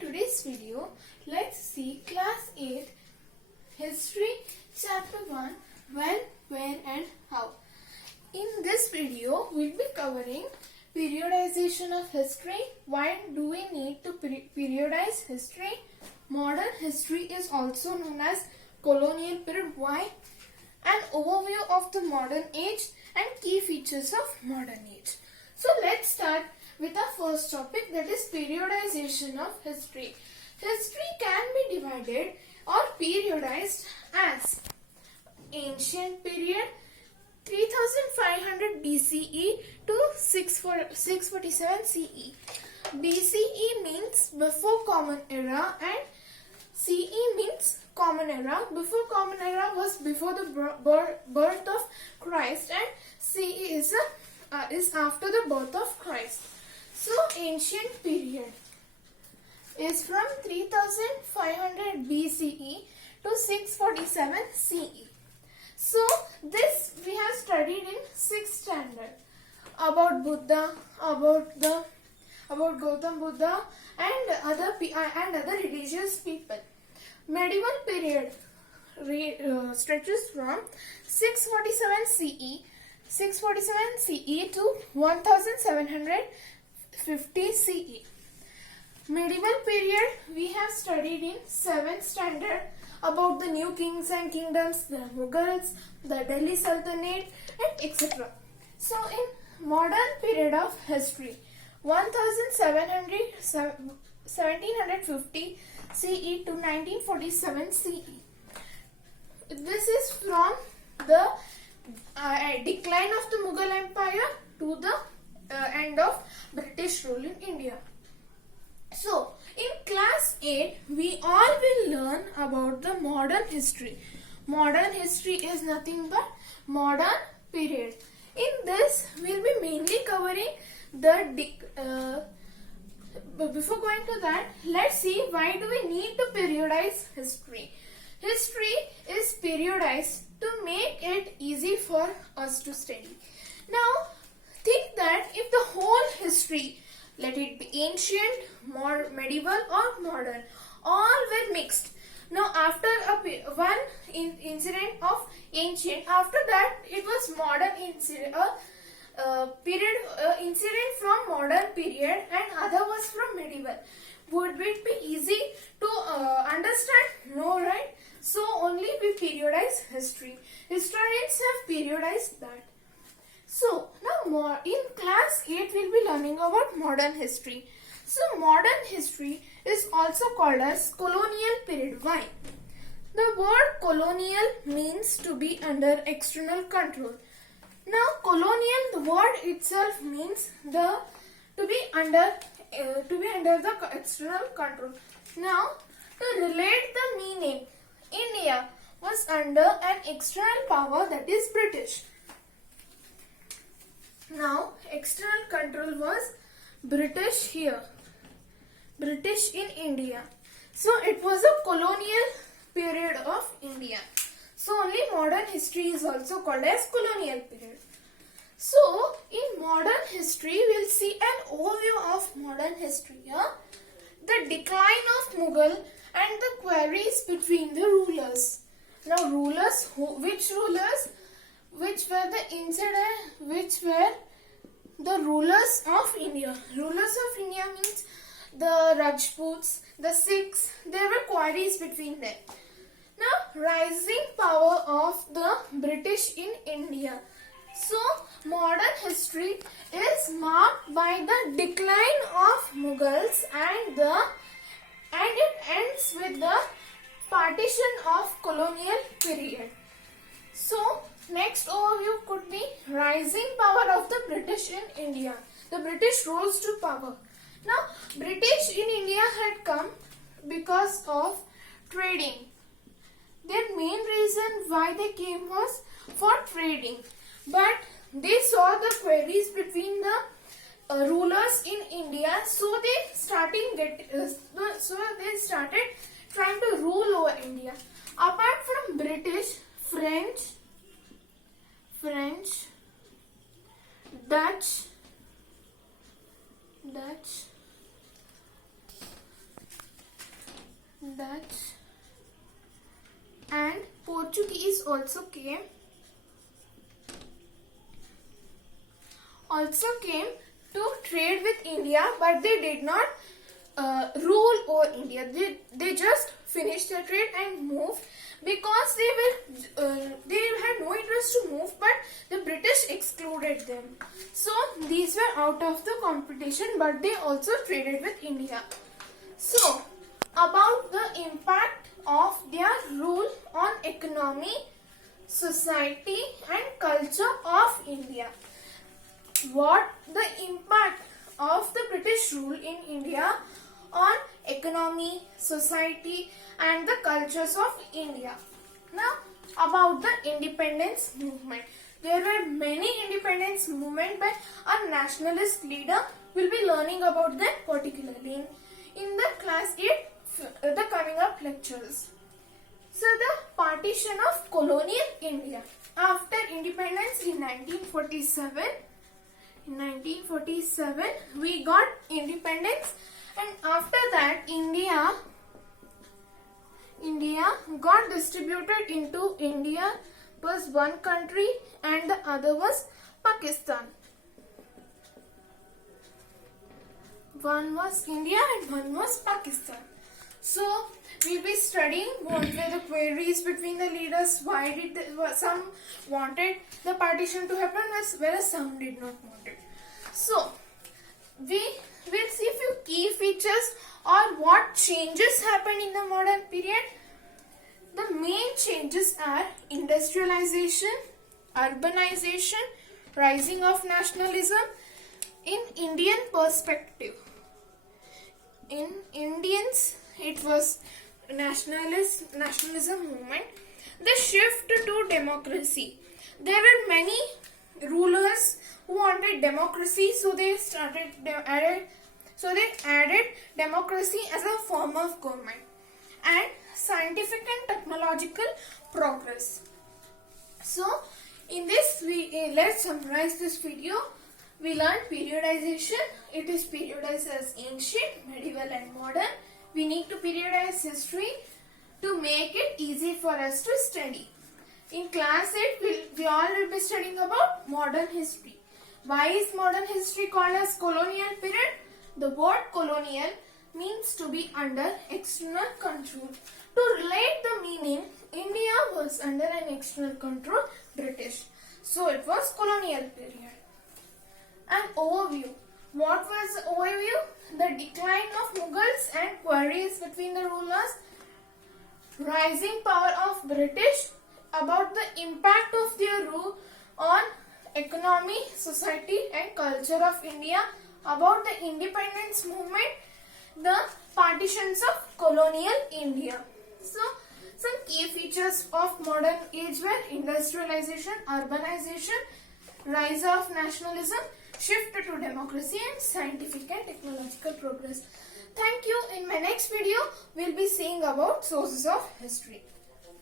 today's video, let's see Class 8 History Chapter 1 When, Where and How. In this video, we'll be covering periodization of history. Why do we need to periodize history? Modern history is also known as colonial period. Why? An overview of the modern age and key features of modern age. So let's start with our first topic, that is periodization of history. History can be divided or periodized as ancient period 3500 BCE to 647 CE. BCE means before Common Era and CE means Common Era. Before Common Era was before the birth of Christ, and CE is after the birth of Christ. So ancient period is from 3500 BCE to 647 CE. So this we have studied in 6th standard about Buddha, about Gautam Buddha and other religious people. Medieval period stretches from 647 CE to 1750 CE. Medieval period we have studied in 7th standard about the new kings and kingdoms, the Mughals, the Delhi Sultanate and etc. So in modern period of history, 1750 CE to 1947 CE. This is from the decline of the Mughal Empire to the end of British rule in India. So, in class 8, we all will learn about the modern history. Modern history is nothing but modern period. In this, we will be mainly covering the before going to that, let's see why do we need to periodize history. History is periodized to make it easy for us to study. Now, think that if the whole history, let it be ancient, medieval or modern, all were mixed. Now, after one incident of ancient, after that it was modern incident, incident from modern period and other was from medieval. Would it be easy to understand? No, right? So only we periodize history. Historians have periodized that. So now in class 8 we will be learning about modern history. So modern history is also called as colonial period. Why? The word colonial means to be under external control. Now colonial, the word itself means to be under the external control. Now to relate the meaning, India was under an external power, that is British. Now external control was British here, British in India. So it was a colonial period of India. So only modern history is also called as colonial period. So in modern history we will see an overview of modern history here. The decline of Mughal and the quarrels between the rulers. Now rulers, which rulers? Which were the rulers of India. Rulers of India means the Rajputs, the Sikhs, there were quarrels between them. Now, rising power of the British in India. So, modern history is marked by the decline of Mughals and it ends with the partition of colonial period. So, next overview could be rising power of the British in India. The British rose to power. Now, British in India had come because of trading. Their main reason why they came was for trading. But they saw the queries between the rulers in India, so they started trying to rule over India. Apart from British, French, Dutch, Portuguese also came to trade with India, but they did not rule over India. They just finished the trade and moved because they had no interest to move, but the British excluded them. So these were out of the competition, but they also traded with India. So about the impact of their rule on economy, society and culture of India. What the impact of the British rule in India on economy, society and the cultures of India. Now about the independence movement. There were many independence movement by a nationalist leader. We'll be learning about them particularly in the class 8, the coming up lectures. So the partition of colonial India. After independence in 1947, we got independence, and after that India got distributed into India was one country and the other was Pakistan. One was India and one was Pakistan. So we'll be studying what were the queries between the leaders, why did some wanted the partition to happen whereas some did not want it. So we will see a few key features or what changes happened in the modern period. The main changes are industrialization, urbanization, rising of nationalism. In Indian perspective, in Indians it was nationalism movement. The shift to democracy. There were many rulers who wanted democracy, so they added democracy as a form of government. And scientific and technological progress. So in this, let's summarize this video. We learned periodization. It is periodized as ancient, medieval and modern. We need to periodize history to make it easy for us to study. In class 8, we all will be studying about modern history. Why is modern history called as colonial period? The word colonial means to be under external control. To relate the meaning, India was under an external control, British. So it was colonial period. An overview. What was the overview? The decline of Mughals and quarrels between the rulers. Rising power of British. About the impact of their rule on economy, society and culture of India. About the independence movement. The partitions of colonial India. So, some key features of modern age were industrialization, urbanization, rise of nationalism, shift to democracy and scientific and technological progress. Thank you. In my next video, we'll be seeing about sources of history.